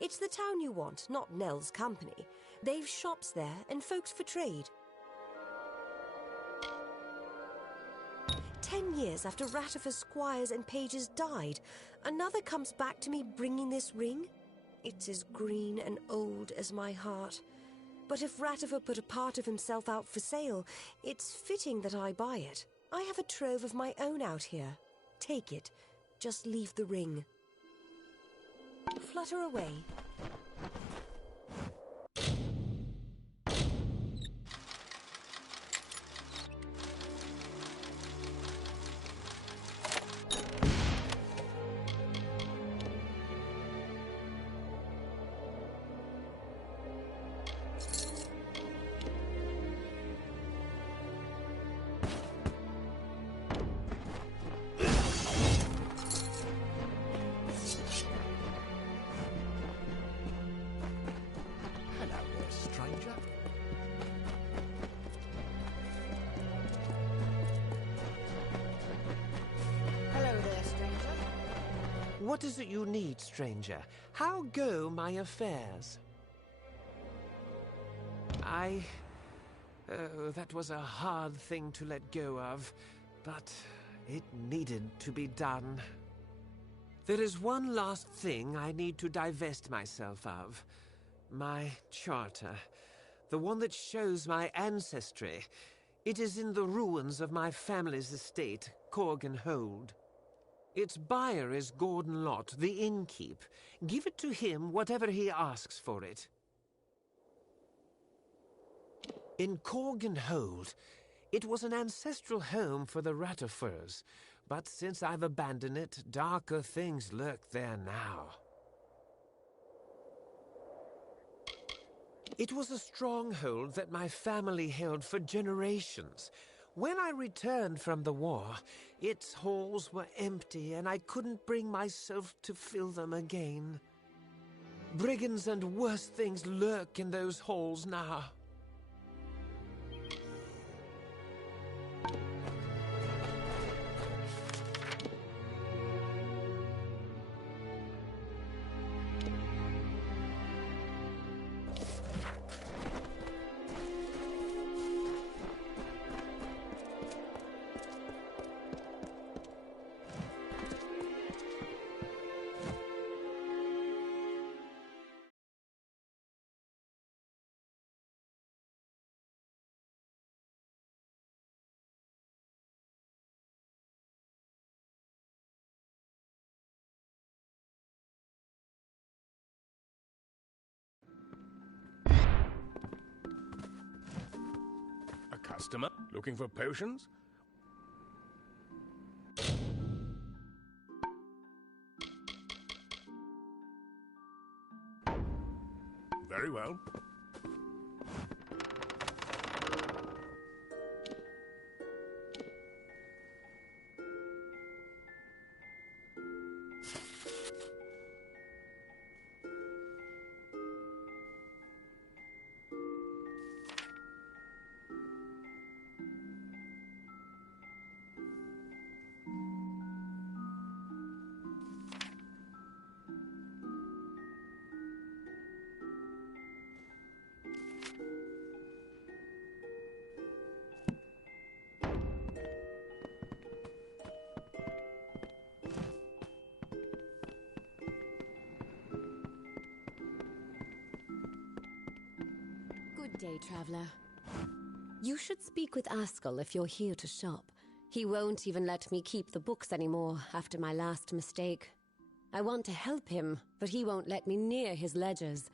It's the town you want, not Nell's company. They've shops there and folks for trade. 10 years after Ratifer's squires and pages died, another comes back to me bringing this ring. It's as green and old as my heart. But if Ratifer put a part of himself out for sale, it's fitting that I buy it. I have a trove of my own out here. Take it. Just leave the ring. Flutter away. What is it you need, stranger? How go my affairs? That was a hard thing to let go of, but it needed to be done. There is one last thing I need to divest myself of. My charter. The one that shows my ancestry. It is in the ruins of my family's estate, Corgan Hold. Its buyer is Gordon Lott, the innkeep. Give it to him whatever he asks for it. In Corgan Hold, it was an ancestral home for the Ratifers, but since I've abandoned it, darker things lurk there now. It was a stronghold that my family held for generations. When I returned from the war, its halls were empty and I couldn't bring myself to fill them again. Brigands and worse things lurk in those halls now. Customer looking for potions? Very well. Good day, traveler. You should speak with Askell if you're here to shop. He won't even let me keep the books anymore after my last mistake. I want to help him, but he won't let me near his ledgers.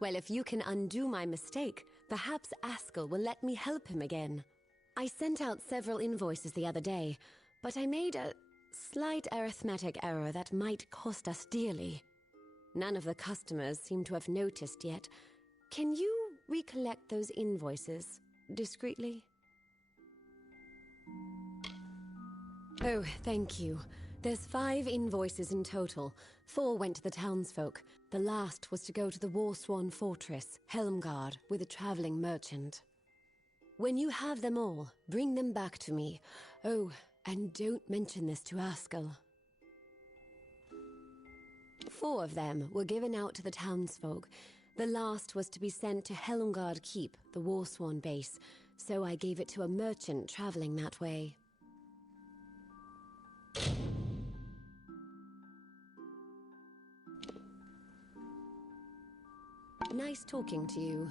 Well, if you can undo my mistake, perhaps Askell will let me help him again. I sent out several invoices the other day, but I made a slight arithmetic error that might cost us dearly. None of the customers seem to have noticed yet. Can you recollect those invoices discreetly? Oh, thank you. There's 5 invoices in total. 4 went to the townsfolk. The last was to go to the Warsworn Fortress, Helmgard, with a traveling merchant. When you have them all, bring them back to me. Oh, and don't mention this to Askell. 4 of them were given out to the townsfolk. The last was to be sent to Helmgard Keep, the Warsworn base, so I gave it to a merchant traveling that way. Nice talking to you.